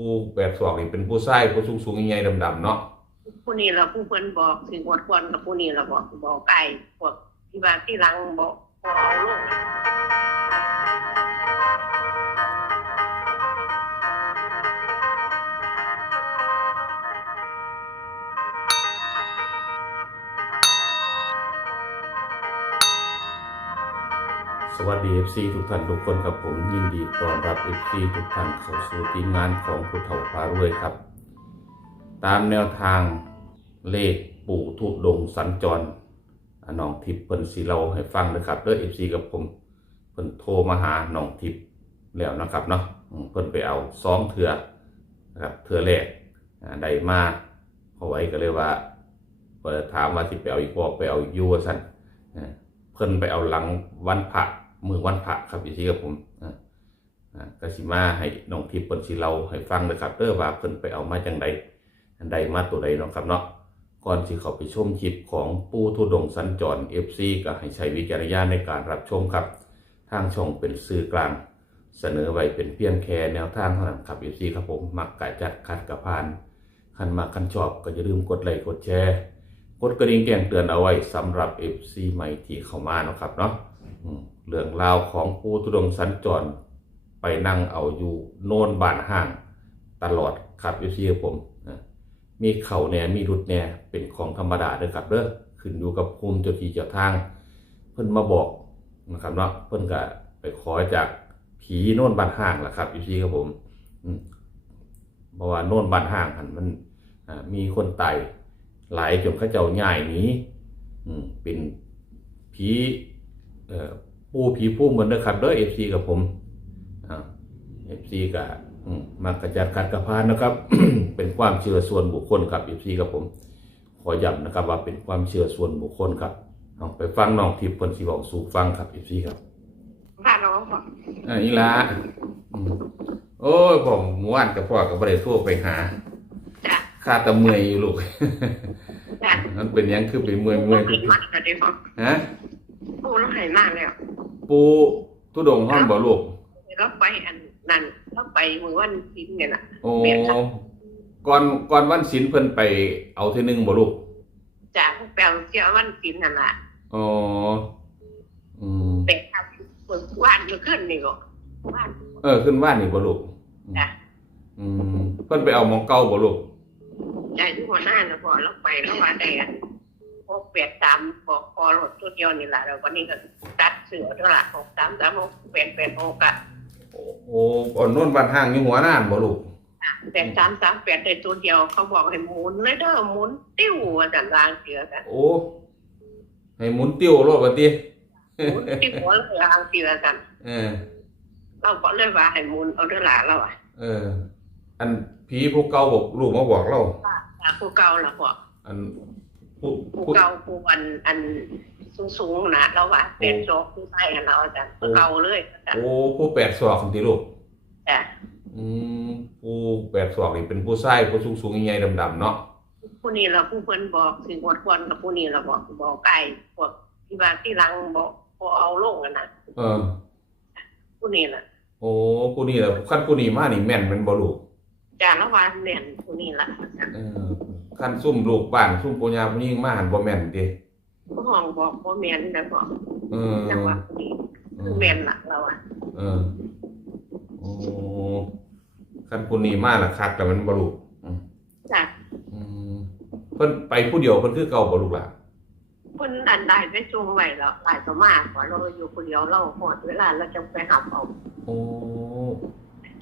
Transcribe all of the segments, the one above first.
ผู้แปดศอกนี่เป็นผู้ไส้ผู้สูงสูงใหญ่ๆดำๆเนาะผู้นี้เราผู้เพิ่นบอกถึงวัดควรกับผู้นี้เราบอกบอกไก่พวกที่ว่าที่หลังบอกบอกเอาลูก วัสดี FC ทุกท่านทุกคนครับผมยินดีต้อนรับ FC ทุกท่านเข้าสู่ทีมงานของผู้เฒ่าพารวยครับ ตามแนวทางเลขปู่ทุดงสัญจรอน้องทิพย์เพิ่นสิเราให้ฟังนะครับเด้อ FC กับผมเพิ่นโทรมาหาน้องทิพย์แล้วนะครับเนาะเพิ่นไปเอาซองเถื่อนะครับเถื่อแรกอ่าได้มาพอไว้ก็เลยว่าเปิดถามว่าสิไปเอาอีกบ่ไปเอาอยู่ว่าซั่นเพิ่นไปเอาหลังวันพระ มือวันพระครับอยู่ที่กับผมอ่าอ่ากสิมาให้น้องทิพย์เพิ่นสิเล่าให้ฟังนะครับเด้อว่าเพิ่นไปเอามาจังใดอันใดมาตัวใดเนาะครับเนาะก่อนที่เขาไปชมคลิปของปูทุดงค์สัญจร FC ก็ให้ใช้วิจารณญาณในการรับชมครับ ทางช่องเป็นสื่อกลาง เสนอไว้เป็นเพียงแค่แนวทางเท่านั้นครับ FC ครับผมมักกะจัดคัดกระพานคันมาคันชอบก็อย่าลืมกดไลค์กดแชร์กดกระดิ่งแจ้งเตือนเอาไว้สำหรับ FC ใหม่ที่เข้ามาเนาะครับเนาะอืม เรื่องราวของปูทุดงค์สัญจร ไปนั่งเอาอยู่โน่นบ้านห้าง ตลอดครับ FC ครับผม มีเข่าแน่มีรุดแน่เป็นของธรรมดาเด้อครับเด้อขึ้นอยู่กับภูมิเจ้าที่เจ้าทาง เพิ่นมาบอกนะครับเนาะเพิ่นก็ไปขอจากผีโน่นบ้านห้างแหละครับอยู่ที่ครับผมเพราะว่าโน่นบ้านห้างหันมันมีคนตายหลายจนเขาเจ้าย่ายหนีอืมเป็นผี ปูผีผู้เหมือนเด้อครับเด้อ FC กับผมอ่า FC ก็อืมมักกระจัดขัดกระพานนะครับ เป็นความเชื่อส่วนบุคคลครับ FC กับผม ขอย้ำนะครับว่าเป็นความเชื่อส่วนบุคคลครับเอาไปฟังน้องทิพย์เพิ่นสิบอกสู่ฟังครับ FC ครับพาน้องบอกอ่าอีหละอืมโอ้ยผมเมื่อวานกับพ่อก็บ่ได้โทรไปหาจ้ะข้าแตะเมื่อยอยู่ลูกจ้ะมันเป็นหยังคือไปเมื่อยเมื่อยปูมากเลยดิพ่อฮะปูเราให้มากแล้ว ปูทุดงค์ห้องบ่ลูกเราไปอันนั้นเราไปมือวันศิลป์เนี่ยน่ะโอ้แม่นครับก่อนก่อนวันศีลเพิ่นไปเอาเทื่อนึงบ่ลูกจ้ะแปลเจ้าวันศิลป์นั่นล่ะอ๋ออืมแต่ทำเปิดว่านเมื่อคืนนี่ก็ว่านเออขึ้นว่านนี่บ่ลูกจ้ะอืมเพิ่นไปเอาหมองเก่าบ่ลูกใจที่หัวหน้านะพอเราไปแล้วว่าได้อันหกแปดสามบอกพอรถตัวเดียวนี่แหละแล้ววันนี้ก็ตัด เสือเท่าไหร่หกสามสามหกแปดแปดหกอะโอ้โอ้อ่อนโน่นบ้านห้างอยู่หัวหน้านบ่ลูกแปดสามสามแปดได้ตัวเดียวเขาบอกให้หมุนเลยเด้อหมุนติ้วอาจารย์รางเสือกันโอ้ให้หมุนติ้วโลดว่าติหมุนติ้วหัวเรือรางเสือกันเออเราก็เลยว่าให้หมุนเอาเด้อหลาเราอะเออ อันผีผู้เก่าบอกลูกมาบอกเราอะผู้เก่าละพวกอัน ผู้ผู้ผู้เก่าผู้อันอันสูงสูงๆนะเราว่าเป็นโจกผู้ใต้เราอาจารย์ผู้เก่าเลยอาจารย์โอ้ผู้แปดศอกคนที่ลูกจ้ะอืมผู้แปดศอกนี่เป็นผู้ชายผู้สูงสูงๆใหญ่ๆดำๆเนาะผู้นี้เราผู้เพิ่นบอกถึงวัดควรกับผู้นี้เราบอกบอกไก่พวกที่ว่าที่หลังบอกพอเอาลงกันนะเออ ผู้นี้น่ะโอ้ผู้นี้แหละขั้นผู้นี้มานี่แม่นแมันบ่ลูกจ้ะแล้วว่าเน่นผู้นี้ล่ะอาจารย์ เออ ขั้นซุ่มลูกบ้านซุ่มปุญญาผู้ยิ่งมาหันบ่แม่นติผู้ห้องบอกบ่แม่นแต่บอกเออจังว่าผู้นี้เอคืออแม่นล่ะเราอะ เออโอ้คันผู้นี้มาละคักแต่มันบ่ลูกอืมจ้ะอืมเพิ่นไปผู้เดียวเพิ่นคือเก่าบ่ลูกล่ะเพิ่นอันใดไปจงไว้แล้วหลายต่อมากกว่าเราอยู่คนเดียวเราหอดเวลาเราจะไปหับเอาโอ้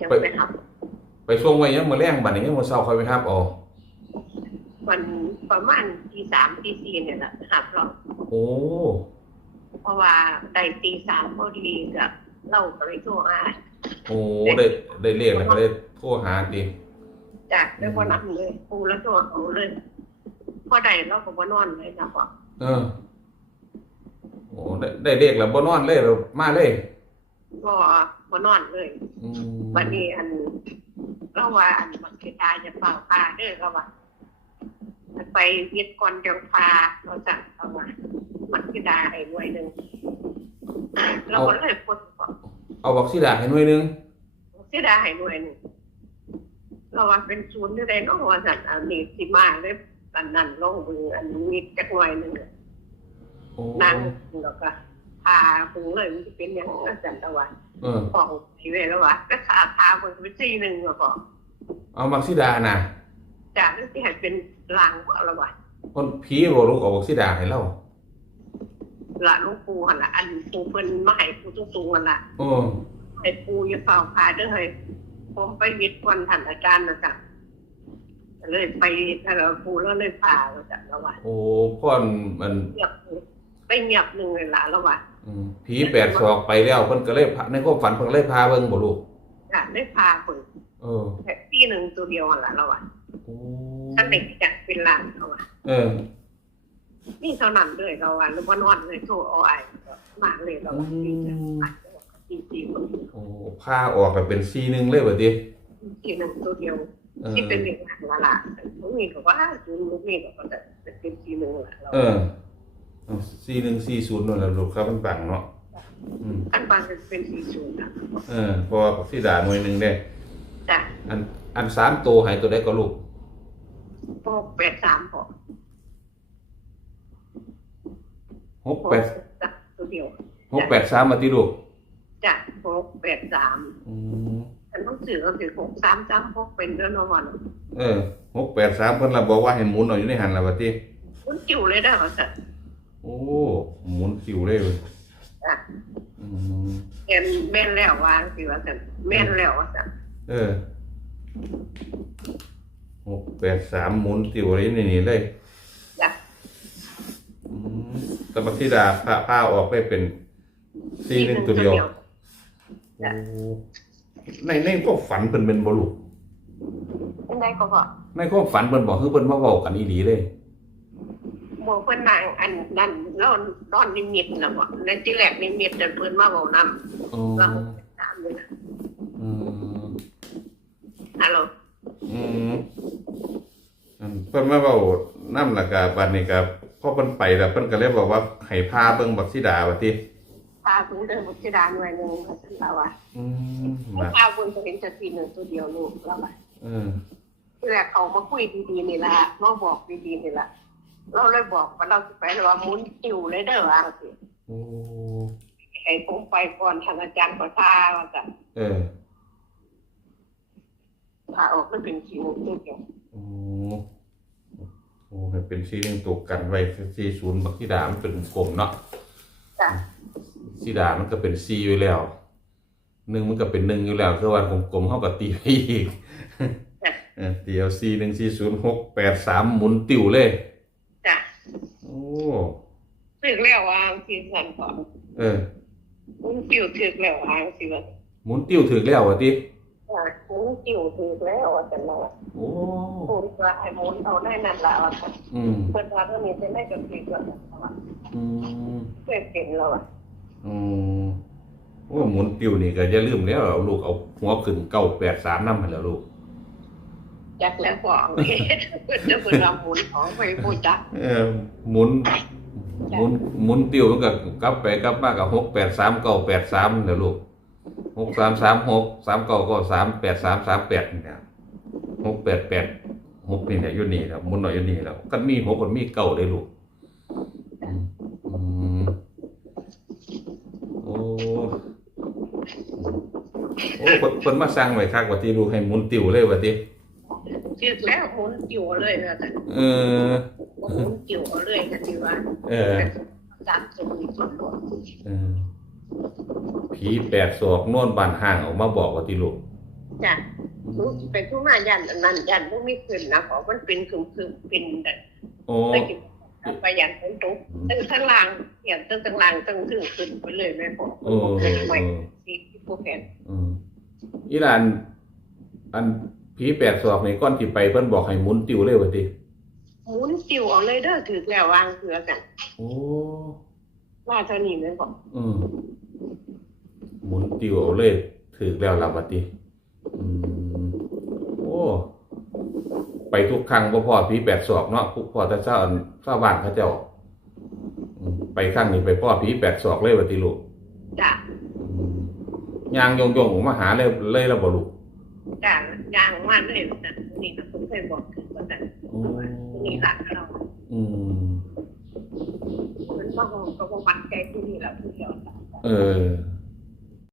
จะไปหับ ไปส่งไว้ยังมื้อแรงบัดนี้ยังมื้อเช้าค่อยไปรับเออ มันประมาณตีสามตีสี่เนี่ยแหละหับเราโอ้เพราะว่าได้ตีสามพอดีกับเราก็เลยโทรหาโอ้ได้ได้เรียกแล้วก็ได้โทรหาติจากได้พอนับเลยปูแล้วโทรเอาเลยพอได้เราก็บ่นอนเลยนะพ่อเออโอ้ได้ได้เรียกแล้วบ่นอนเลยแล้วมาเลยก็บ่นอนเลยอืมวันนี้อันเราว่าอันบักเกตาจะเฝ้าพาเด้อเราว่าอัน ไปเวียดก่อนจังพาเราสั่งเอามาบักเกตาให้หน่วยหนึ่งเราก็เลยปลดก่อนเอาบักซีดาให้หน่วยหนึงบักเกตาให้หน่วยหนึ่งเราว่าเป็นศูนย์ที่ได้เนาะว่าสันอันนี้สิมาเลยอันนั้นลงมืออันนี้จักหน่อยหนึงอะโอ้นั่งแล้วก็พาเพิ่งเลยมันจะเป็นอย่างนั้นสันตะวันเออของสีเลยแล้ววะก็ขาพาเพิ่งเป็นสี่หนึ่งแล้วก็เอามักซิดาน่ะ จากนั้นที่ให้เป็นลางว่าละวะคนผีบ่ลูกเอามักซิดาให้เราละหลูกปูหันละอันปูเพิ่นมาให้ปูตุ้งตุงหันละโอ้ให้ปูอย่าเฝ้าพาเด้อเฮ้ยผมไปวิทย์วันทันอาจารย์นะจ๊ะเลยไปถ้าเราปูแล้วเลยพาแล้วจ้ะแล้ววะโอ้พ่อนมันเงียบเลยไปเงียบหนึ่งเลยละแล้ววะอืมผีแปดศอกไปแล้วเพิ่นก็เลยพาในความฝันเพิ่นก็เลยพาเบิ่งบ่ลูกจ้ะได้พาเพิ่นเออแค่ที่หนึ่งตัวเดียวหันละแล้ววะ โอ้ถ้าเด็กจะเป็นลางแล้ววะเออนี่เท่านั้นเลยเราวันหรือว่านอนเลยโทรเอาไอ้มาเลยเราวันที่จะอาจจะจริงๆมันโอ้พาออกแล้วเป็นซีหนึงเลยบัดนี้ที่หนึ่งตัวเดียวเออที่เป็นเด็กหลักละละลูกนี่ก็ว่าจูนลูกนี่ก็จะเป็นที่หนึ่งละเราเออซีหนึ่งซีศูนย์นั่นแหละลูกครับมันบังเนาะอืมอันบางเป็นเป็นสี่ศูนย์นะเออเพราะว่ามักซิดาหน่วยหนึงเด้จ้ะอันอันสามตัวให้ตัวใดก็ลูก พวกแปดสามพอหกแปดจ้ะตัวเดียวหกแปดสามมาที่ลูกจ้ะพวกแปดสามอืมอันต้องสื่อก็คือหกสามสามพวกเป็นเรื่องนวันเออหกแปดสามเพิ่นละบอกว่าให้หมุนเอาอยู่ในหันละบัดนี้คุณจิ๋วเลยได้เหรอสัตว์โอ้หมุนสิวเลยเว้ยจ้ะอืมแม่นแม่นแล้วว่าสิว่าสัตว์แม่นแล้วว่าสัตว์เออ หกแปดสามหมุนสิวอะไรนี่นี่เลยจ้ะอืมแตบักธิดาผ้าผ้าออกได้เป็นซีหนึ่งตัวเดียวโอ้ในในความฝันเพิ่นเป็นบ่ลูกอันใดก็บอกในความฝันเพิ่นบอกคือเพิ่นมาเว้ากันอีหลีเลยบอกเพิ่นนางอันนั้นแล้วนอนนิมิตนะบอกในที่แรกนิมิตแต่เพิ่นมาบอกนำอ๋อเราสามเลยนะอืมฮัลโหลอืมอัน เพิ่นมาเว้านำแล้วก็บัดนี้ก็พอเพิ่นไปแล้วเพิ่นก็เลยบอกว่าให้พาเบิ่งบักธิดาว่าติพาคุณเดินบุตรดาหน่วยหนึ่งค่ะฉันเราว่าอืมพนะาคุณจะเห็นจะทีหนึ่งตัวเดียวลูกแล้วว่าเออที่แรกเขามาคุยดีๆนี่แหละมาบอกดีๆนี่แหละเราเลยบอกว่าเราจะไปเลยว่าหมุนจิ๋วเลยเด้อว่าสิโอ้ให้ผมไปก่อนท่านอาจารย์ก็พาว่าจะเออพาออกมันเป็นจิ๋วตัวเดียว โอ้ โอ้ให้เป็นซีหนึ่งตัวกันไว้ซีศูนย์บักธิดามันเป็นกลมเนาะจ้ะซีดามันก็เป็นซีอยู่แล้วหนึ่งมันก็เป็นหนึ่งอยู่แล้วคือวันกลมๆเขาก็ตีไปอีกจ้ะเออตีเอาซีหนึ่งซีศูนย์หกแปดสามหมุนติวเลยจ้ะโอ้ถึกแล้วว่าที่สันก่อนเออหมุนจิ๋วถึกแล้วว่าสิว่าหมุนติวถึงแล้ววะติอ่าหมุนจิ๋วถึกแล้วว่าจะมาโอ้พูด ว่าให้หมุนเอาได้นั่นละว่าจะอืมเปิดว่าเรื่องนี้จะได้กับพี่ก็ว่าอืมเคยเป็นแล้วอะอืมโอ้หมุนติวนี่ก็อย่าลืมแล้วเอาลูกเอาหัวขึ้นเก้าแปดสามน้ำมาแล้วลูกจักแล้วบอกเฮ็ดเพิ่นจะเพิ่นเอาหมุนของไปบ่จักเออหมุนหมุนหมุนติวมันก็กลับไปกลับมากับหกแปดสามเก้าแปดสามเดี๋ยวลูกหกสามสามหกสามเก้าก็สามแปดสามสามแปดเนี่นะหกแปดแปด หกนี่เนี่ยอยู่นี่แล้วหมุนหน่อยอยู่นี่แล้วก็มีหกก็มีเก้าเลยลูกอืมอืมโอ้โอ้คนคนมาสร้างไว้คักว่าที่ลูกให้หมุนติวเลยว่าที่จึกแล้วหมุนจิ๋วเลยนะแต่เออหมุนจิ๋วเลยก็สิว่าเออสามสมุนส่วนรวมเออผีแปดศอกนวลบานห่างออกมาบอกว่าที่ลูก จ้ะรู้เป็นผู้มายันอันนั้นยันบ่มีขึ้นนะเพราะมันเป็นคึมๆเป็นแต่โอ้ไปกินไปยันฝนตกตั้งทั้งล่างเหียนตั้งทั้งล่างตั้งถึงขึ้นไปเลยแม่บอกโอ้ไม่เออสิผู้แผนอืมอีหลานอันผีแปดศอกนี่ก้อนที่ไปเพิ่นบอกให้หมุนติวเลยว่าติหมุนจิ๋วเอาเลยเด้อถือแล้ววางเสือกันโอ้ว่าเท่านี้แม่บอกอืมหมุนติวเอาเลยถือแล้วล่ะว่าติอืม โอ้ ไปทุกครั้งบ่พอผีแปดศอกเนาะพอแต่เจ้าเจ้าบ้านเขาเจ้าอืมไปครั้งนี้ไปพ่อผีแปดศอกเลยว่าติลูกจ้ะอืมยางยงยงๆออกมาหาเลยเลยแล้วบ่ลูกจ้ะยางมาเลยแต่นี่นะผมเคยบอกถึงว่าแต่โอ้นี่หลักเราอืมมันก็คงก็คงปันใจที่นี่แหละที่เดียวเออ